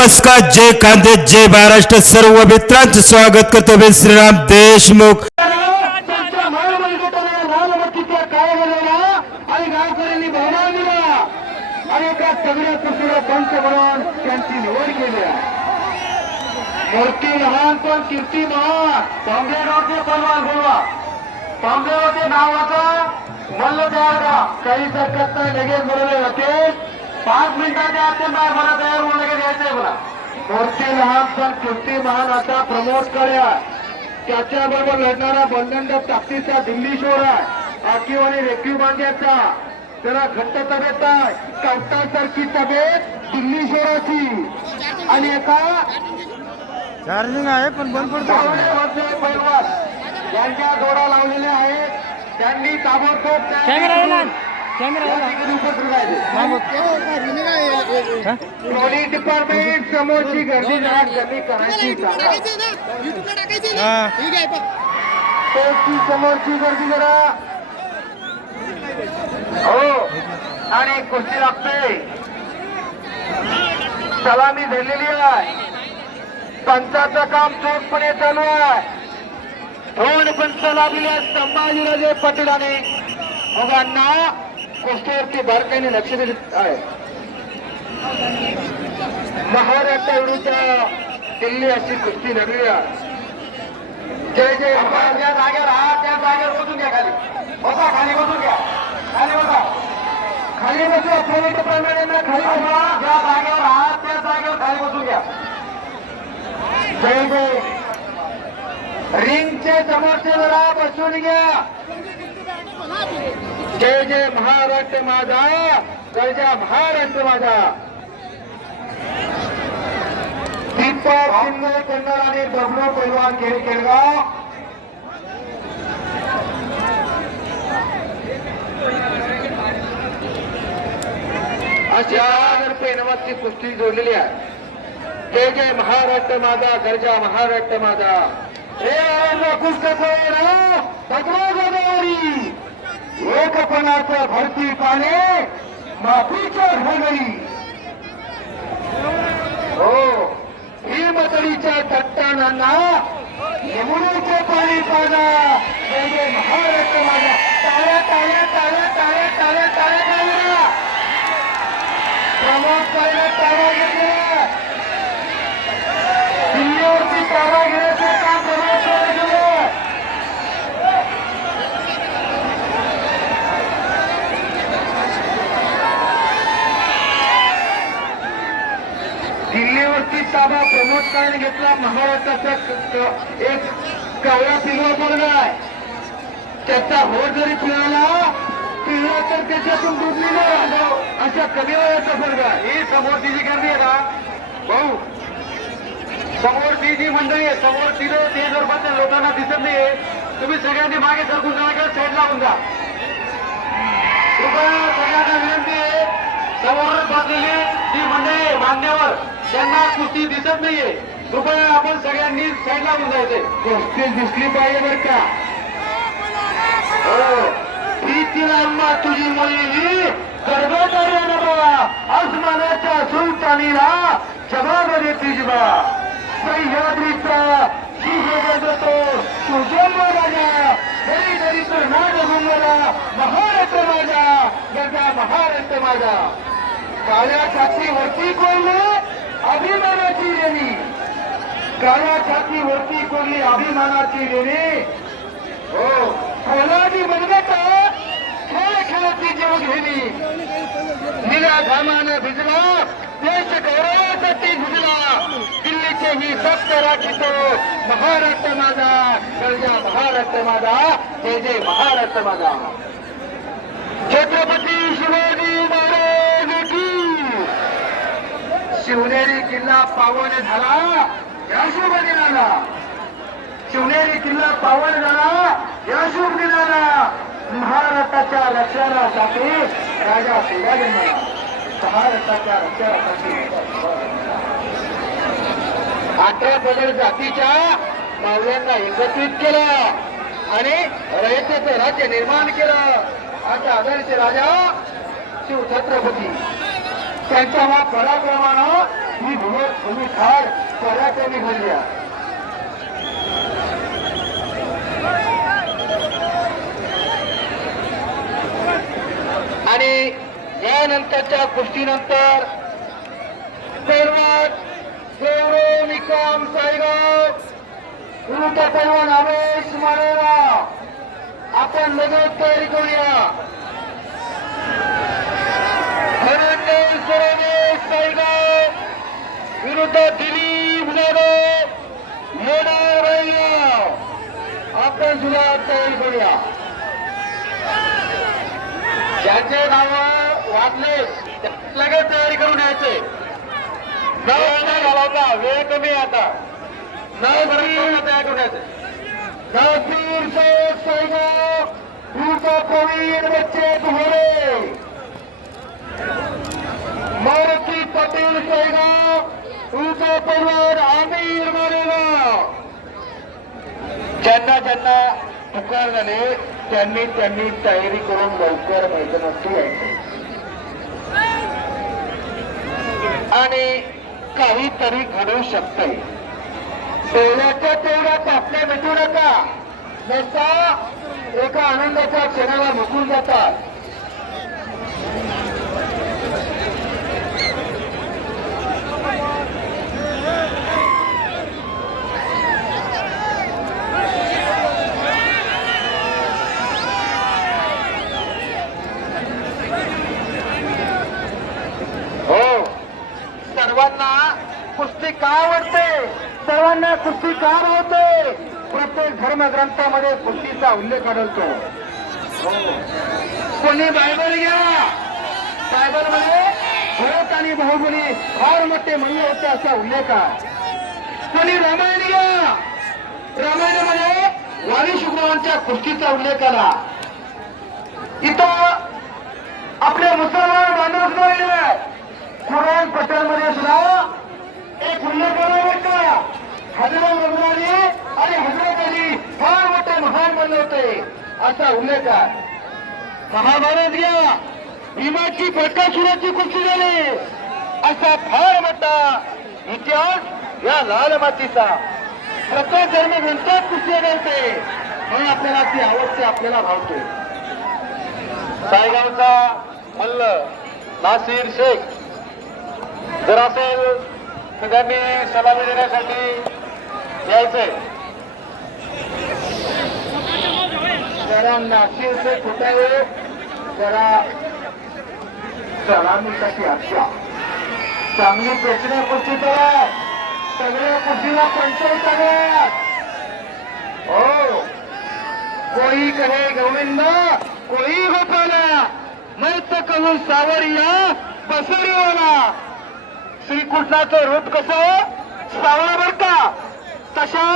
नमस्कार जय कांदे जय महाराष्ट्र सर्व मित्रांचं स्वागत करतो मी श्रीराम देशमुख त्यांच्या मूर्ती लहान पण कीर्ती महान तांबेगावचे पलवान बोलवा तांबेगावचे नावाचा मल्ल तयार का काही हरकत नाही लगेच बोलवले जाते पाच मिनिटाच्या आत ते बाहेर मला तयार होऊन लगेच यायचंय मला मूर्ती लहान पण कीर्ती महान असा प्रमोद कळ्या. त्याच्याबरोबर लढणारा बंधन ताकदीचा दिल्ली शोर आहे. आखीव आणि रेखीव मांग्याचा त्याला घट्ट तब्येत आहे. कवटासारखी तब्येत दिल्ली शोराची. आणि एका चार्जिंग आहे पण बंद पडतो पैलवान. यांच्या दोरा लावलेल्या आहेत त्यांनी ताबडतोब हा? पोलीस डिपार्टमेंट समोरची गर्दी जरा कमी करायची. हा. समोरची गर्दी जरा हो आणि कुस्ती लागते सलामी धरलेली आहे पंचाचं काम चोखपणे चालू आहे दोन पंच लागलेले आहेत संभाजीराजे पाटील आणि मुघांना कुस्तीवरती बारकाईने लक्ष दिले आहे. महाराष्ट्र विरुद्ध दिल्ली अशी कुस्ती आहे जय जय त्या जागेवर हा त्या जागेवर बसून घ्या खाली. बसा खाली बसून घ्या. खाली बसा. खाली बसू पोलीस डिपार्टमेंट खाली बसा. ज्या जागेवर हा त्या जागेवर खाली बसून घ्या. जय जय. रिंगचे समोरचे जरा बसून घ्या. जय जय महाराष्ट्र माझा जय जय महाराष्ट्र माझा. दीपक शिंदे कन्नड आणि बबलू पैलवान खेळ खेळगाव. अशा हजार पैलवानची कुस्ती जोडलेली आहे. जय जय महाराष्ट्र माझा गर्जा महाराष्ट्र माझा. हे कुस्ती भगवा गोदावरी एकपणाचं भरती पाने माफीच्या घोगरी हो भीमतडीच्या तट्टानांना यमुनेचे पाणी पाना म्हणजे महाराष्ट्र माझा टाळ्या टाळ्या टाळ्या टाळ्या टाळ्या टाळ्या. टाळ्या प्रमोद पाहिजे टाळा ताबा प्रमोद काळे घेतला. महाराष्ट्राचा एक कावळा पिवळा मुलगा आहे. त्याचा होड जरी पिळाला पिळला तर त्याच्यातून दूध निघणार अशा कमी वयाचा मुलगा ही समोरची जी गर्दी आहे ना. भाऊ समोर ती जी मंडळी आहे समोर तिथे ते स्वरूपातल्या लोकांना दिसत नाहीये. तुम्ही सगळ्यांनी मागे सरकून जा किंवा साईड लावून जा. कृपया सगळ्यांना विनंती आहे. समोर बसलेली जी मंडळी मान्यवर त्यांना कुस्ती दिसत नाहीये. कृपया आपण सगळ्यांनी साईड लावून जायचंय कुस्ती दिसली पाहिजे बर का? हो. अम्मा तुझी मुलगी गर्भकार्यानं बघा आसमानाच्या सुलतानीला जबाब देते जिबा सह्याद्रीचा देतो तुझ्या राजा तरी तरी नाग गुंगला महाराष्ट्र माझा गजा महाराष्ट्र माझा काळ्या छातीवरती कोण अभिमानाची लेणी. काळ्या छाती वरती कोरली अभिमानाची लेणी? हो. कोणाची म्हणजे का खेळ खेळाची जीव घेणी निळ्या घामानं भिजला देश गौरवासाठी भिजला. दिल्लीचे ही सत्य राखितो महाराष्ट्र माझा गरजा महाराष्ट्र माझा जय जय महाराष्ट्र माझा. छत्रपती शिवाजी शिवनेरी किल्ला पावन झाला. या शुभ दिनाला. शिवनेरी किल्ला पावन झाला. या शुभ दिनाला महाराष्ट्राच्या रक्षणासाठी राजा शिवाजींना महाराष्ट्राच्या रक्षणासाठी अठरा पगड जातीच्या मावळ्यांना एकत्रित केलं आणि रयतेचं राज्य निर्माण केलं. अशा आदर्श राजा शिव त्यांच्या त्यांच्या पराक्रमानं ही भूमिका तुम्ही खाड कराटे आणि यानंतरच्या गोष्टीनंतर सर्वात गौरव निकम साईगाव विरुद्ध पैलवान आवेश मारेवा आपण लगेच तयारी करूया. विरुद्ध दिलीप जाधव येणार आपण सुद्धा तयारी करूया. ज्यांचे नाव वाचले लगेच तयारी करून यायचे. नाव नाही घालावता वेळ कमी आता. नाव तयार करून यायचे? नागपूर सैनिक साईगाव प्रवीण बच्चे दुहरे मारुती पाटील साईगाव विरुद्ध पैलवान आमिर मारेगाव ज्यांना ज्यांना पुकार झाले त्यांनी त्यांनी तयारी करून लवकर मैदानातून यायचं. आणि काहीतरी घडू शकतंय. तेवढ्याच्या तेवढ्याच आपल्या भेटू नका. जसा एका आनंदाच्या क्षणाला मुकून जातात हो सर्वांना कुस्ती का आवडते सर्वांना कुस्ती का आवडते प्रत्येक गोष्टीचा उल्लेख आढळतो. हो. कोणी बायबल घ्या? बायबलमध्ये भरत आणि बाहुबली फार मोठे मल्ल होते असा उल्लेख आहे. कोणी रामायण घ्या? रामायणामध्ये वाणी शुक्रवांच्या कुस्तीचा उल्लेख आला. इथं आपले मुसलमान बांधव सुद्धा लिहिलंय कुराण पत्रांमध्ये सुद्धा एक उल्लेख आला बरं का हजरत रमजानी आणि हजरत अली फार महान बनले होते असा उल्लेख आहे. महाभारत घ्या भीमाची प्रकाशुराची कुस्ती झाली. असा फार मोठा इतिहास या लाल मातीचा. प्रत्येक धर्म ग्रंथात कुस्ती घालते. म्हणून आपल्याला ती आवडते आपल्याला भावते. सायगावचा मल्ल नासिर शेख. जर असेल सगळ्यांनी सलामी देण्यासाठी यायचंय. जरा नाशिक से शेख कुठे जरा सलामीसाठी अच्छा चांगली प्रश्न उपस्थित आहे सगळ्या कुठीला पंचायत आहे हो. कोई कहे गोविंद कोई गोपाला. मैं तो कहूँ सावरिया बसरीवाला श्रीकृष्णाचं रूप कसं? सावळा बर का तशा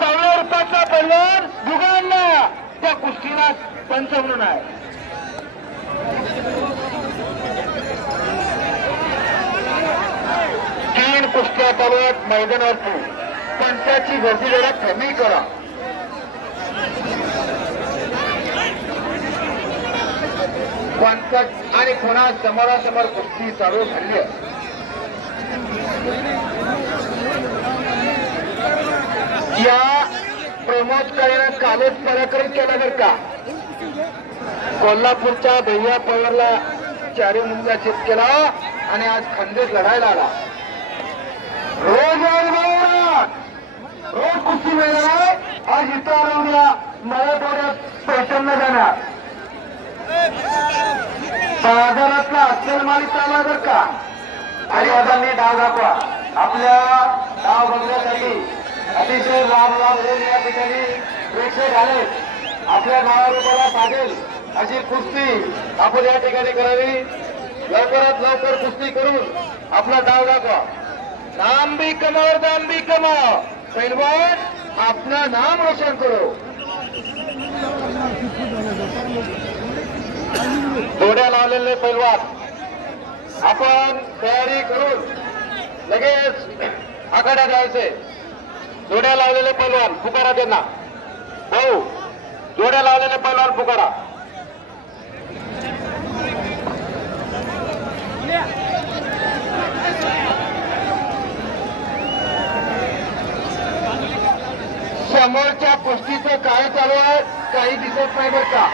सावळ्या रूपाचा पैलवान दुगांना. त्या गोष्टीला पंच म्हणून आहे तीन कुस्त्या चालवत मैदानावरती. पंचाची गर्दी जरा कमी करा. पंकज आणि कोणा समोरासमोर कुस्ती चालू झाली आहे. या प्रमोदकारीनं कालच पराक्रम केला बरं का? कोल्हापूरच्या भैया पवारला चारी मुंगा चित केला आणि आज खंदेत लढायला आला. रोज रोज कुस्ती मिळणार आज इथं आला उद्या मराठवाड्यात पैठणला जाणार. बाजारातला अस्सल माल चालला बरं का? आणि आता मी डाव दाखवा. आपल्या डाव बघण्यासाठी अतिशय लांब लांब होऊन या ठिकाणी प्रेक्षक आले. आपल्या नावारूपाला पाहिजे अशी कुस्ती आपण या ठिकाणी करावी. लवकरात लवकर कुस्ती करून आपला डाव दाखवा. नाम भी कमाओ दाम भी कमाओ पैलवान आपलं नाम रोशन करो. जोड्या लावलेले पैलवान आपण तयारी करून लगेच आखाड्यात जायचे. जोड्या लावलेले पैलवान पुकारा त्यांना. भाऊ जोड्या लावलेले पैलवान पुकारा. समोरच्या पुष्टीचं काय चालू आहे काही दिसत नाही बर का.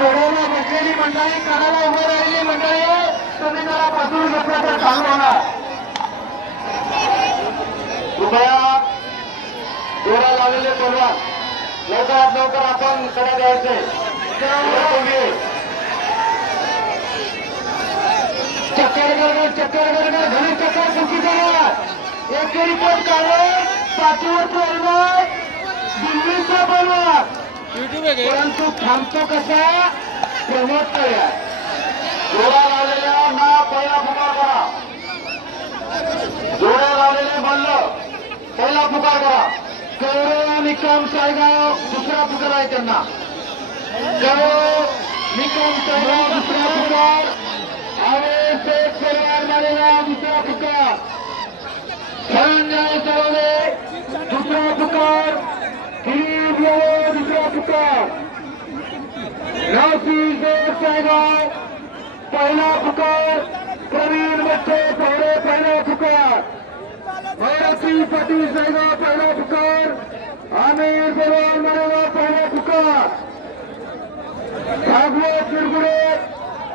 कडेला बसलेली मंडळी कणाला उभं राहिली मंडळी तुम्ही जरा बसून तर चालू होणार. लावलेले बोलवा. लवकरात लवकर आपण कडे द्यायचे चक्कर गडगड चक्कर गडगड घरी चक्कर कुस्ती करणार एक रिपोर्ट काढून पाठीवरचं हलवाय दिल्लीचा बनवा परंतु थांबतो कसा? प्रमोद तयार. जोडा लावलेल्या ना पहिला पुकार करा. जोड्या लावलेले मल्ल पहिला पुकार करा. गौरव निकम सायगाव दुसरा पुकार आहे त्यांना. गौरव निकम सायगाव दुसरा पुकार आणि शेख परिवार मालेला दुसरा पुकार धनंजय सरोदे दुसरा पुकार किरीट येळे दुसरा पुकार नाशिक सायगाव पहिला पुकार प्रवीण मच्छे पवडे पहिला पुकार भैरती पाटील सायगाव पहिला पुकार आमिर देवाल मरेगा पहिला पुकार भागवत निरगुडे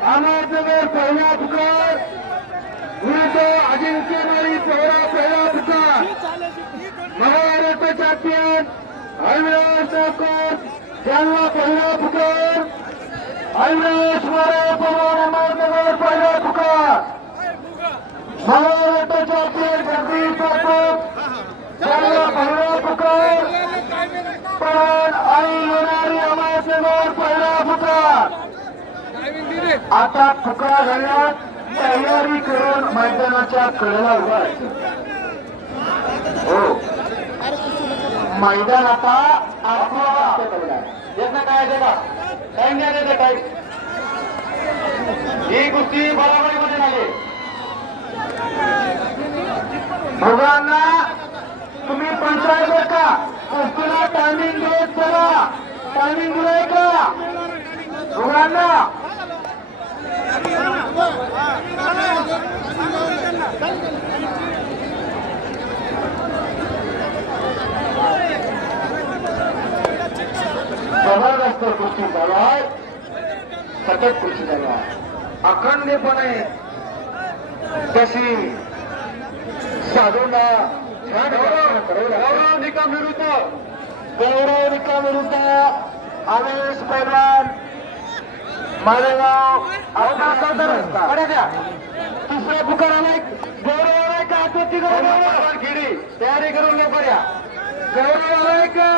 अहमदनगर पहिला पुकार विरुद्ध अजिंक्य माळी पवडा पहिला पुकार महाराष्ट्र चॅम्पियन अविनाश ठाकूर त्यांना पहिला पुकार अविनाश मारे पवन अहमदनगर पहिला पुकार महाराष्ट्र चॅम्पियन जगदीश ठाकूर त्यांना पहिला पुकार पवन आई येणारी अमावस्येवर पहिला पुकार आता फुकरा घालण्यात तयारी करून मैदानाच्या कडेला उभा हो. मैदान आता आपल्या यातनं काय देता टाइम द्या देते टाइम. ही कुस्ती बराबरीमध्ये झाली. दोघांना तुम्ही पंचायत का कुस्तीला टायमिंग देत चला. टायमिंग दिलाय का दोघांना. जबरदस्त कृषी झाला आहे सतत कृषी झाला आहे अखंडपणे कशी साधूला गौरव निकम विरुद्ध गौरव निकम विरुद्ध आवेश पैलवान मालेगावकडे द्या. तिसरा पुकार आलाय. गौरव आलाय का? आपत्ती गौरव खेडी तयारी करून लवकर या. गौरव आलाय का?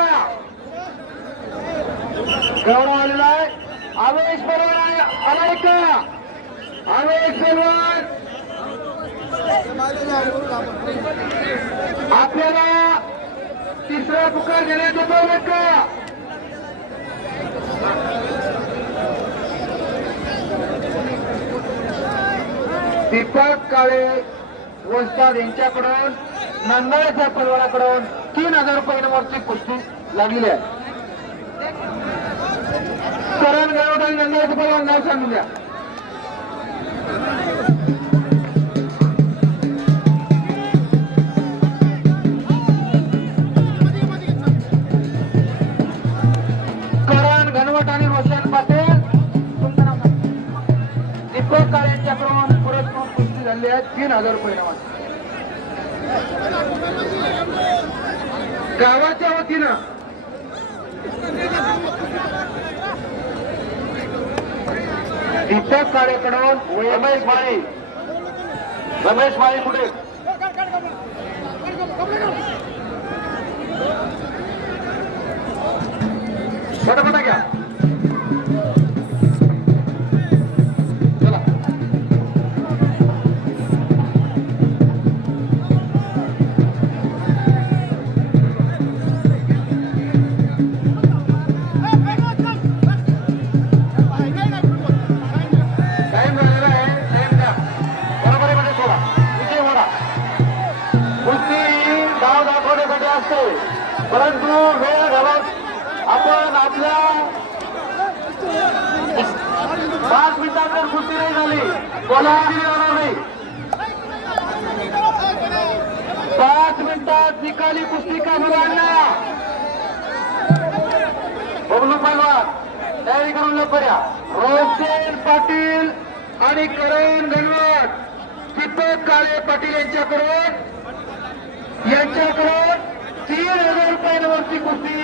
गौरव आलेला आहे. आवेश बरोबर आलाय का? आवेश बरोबर आपल्याला तिसरा पुकार देण्यात येतो बरं का दीपक काळे वस्ताद यांच्याकडून नंदाळ्याच्या परिवाराकडून तीन हजार रुपये नंबरची कुस्ती लागलेली आहे. करण गावडा नंदाळ्याच्या नंदळचं परिवार नाव सांगून द्या. दीपक काळे यांच्याकडून पुरस्कृत कुस्ती झाली आहे तीन हजार रुपये गावाच्या वतीनं दीपक काळेकडून रमेश माळी. रमेश माळी कुठे? पटापटा घ्या. बोला पाच मिनिटात निकाली पुस्तिका मुलांना. बबलू पैलवान तयारी करून लवकर्या रोशन पाटील आणि करण गणवत. दीपक काळे पाटील यांच्याकडून यांच्याकडून तीन हजार रुपयांवरची कुस्ती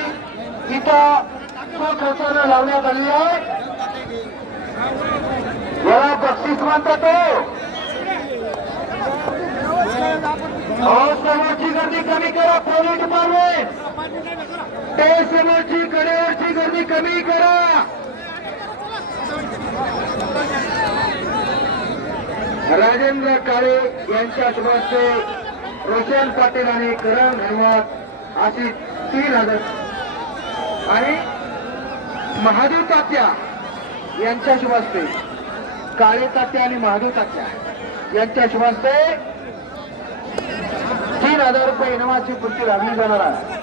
इथं खर्चानं लावण्यात आली आहे. याला बक्षीस म्हणतात तो. समोरची गर्दी कमी करा पोलीस डिपार्टमेंट ते समोरची कडेवरची गर्दी कमी करा. राजेंद्र काळे यांच्या शुभास्ते रोशन पाटील आणि करण धर्मात अशी तीन हजार आणि महादेव तात्या यांच्या शुभास्ते. काळे तात्या आणि महादेव तात्या यांच्या शुभास्ते तीन हजार रुपये इनामाची पुष्टी लागली जाणार आहे.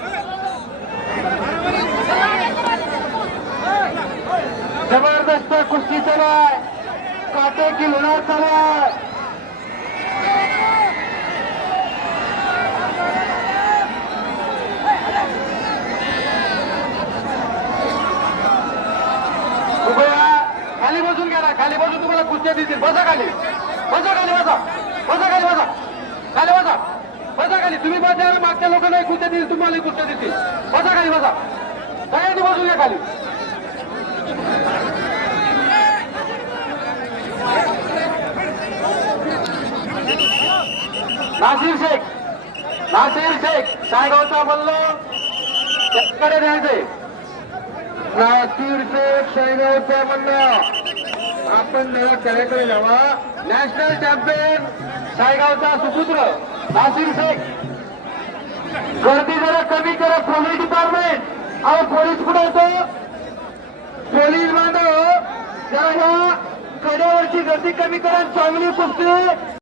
जबरदस्त कुस्ती चालू आहे. काटे की लोणार चालू आहे उभे राहा. खाली बसून खाली बसून तुम्हाला कुस्त्या देतील. बसा खाली. बसा खाली बसा. बसा खाली बसा. खाली बसा. बसा खाली. तुम्ही बसा मागच्या लोकांना कुस्त्या देतील तुम्हाला कुस्त्या देतील. बसा खाली बसा. सगळ्यांनी बसून घ्या खाली. नासिर शेख. नासिर शेख. सायगावचा मल्ल त्याकडे द्यायचंय नासिर शेख सायगावचा मल्ल आपण त्याला त्याच्याकडे जावा. नॅशनल चॅम्पियन सायगावचा सुपुत्र नासिर शेख. गर्दी जरा कमी करा पोलीस डिपार्टमेंट अहो पोलीस कुठे होतो? पोलीस बांधव जरा ह्या कड्यावरची गर्दी कमी करा चांगली कुस्ती.